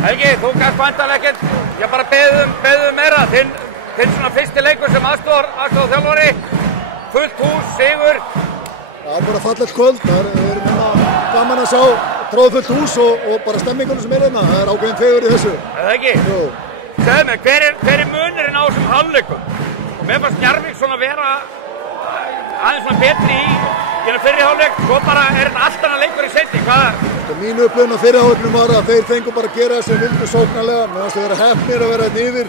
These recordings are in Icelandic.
Helgi, þú gæst vantanlega ekkert, ég bara beðum meira, þinn svona fyrsti leikur sem aðstoðarþjálfari, fullt hús, sigur. Já, bara fallegt kvöld, það er gaman að sjá tróðfullt hús og bara stemmingunum sem hérna, það er ákveðin fegur í þessu. Það ekki? Jú. Segðu mig, hver er munurinn á þessum hálfleikum? Mér fannst Njarðvík svona vera aðeins svona betri í fyrri hálfleik, svo bara er þetta allt annað leikur í seinni, hvað? Mín upplifun á fyrri hálfleiknum var að þeir fengu bara að gera það sem vildu sóknarlega, mér fannst þeir vera heppnir að vera hérna yfir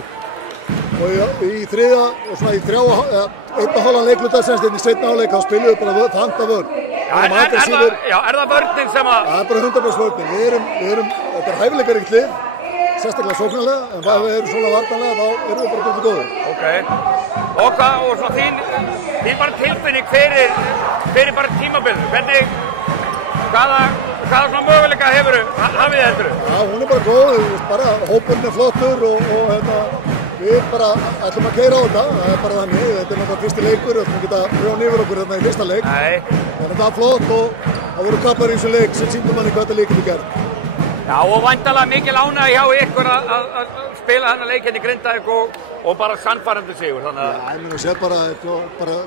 og í þriðja og svona í einna hálfan leikluta semst í seinni hálfleik þá spiluðu bara þanda vörn. Er það vörnin sem að? Það er bara 100% vörnin, þetta er hæfileikar í hlið, sérstaklega sóknarlega, en ef við erum svona vartanlega þá erum við bara doldið góðir. Ok, og svona þín bara tilfinning fyrir bara tímabilið, hvaða svona möguleika hafið þið heldur? Já, hún er bara góð, bara hópurinn er flottur og við bara ætlum að keyra á þetta, það er bara þannig, þetta er náttúrulega fyrsti leikur, við ætlum ekki að prjóna yfir okkur hérna í fyrsta leik. Nei. Þannig að það er flott og það voru kappar í þessu leik sem sýndum manni hvað þetta leikinn er gert. Já, og væntanlega mikil ánægja hjá ykkur að spila þennan leik hérna í Grindavík og bara sannfærandi sigur, þannig að... Já, ég meina, sér bara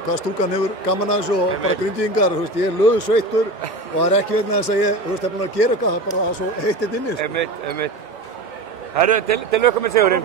hvað stúkan hefur gaman að þessu og bara Grindvíkingar, ég er löðsveittur og það er ekki vegna þess að ég er búin að gera eitthvað, það er bara svo heitt inni. Herru, til lukku með sigurinn.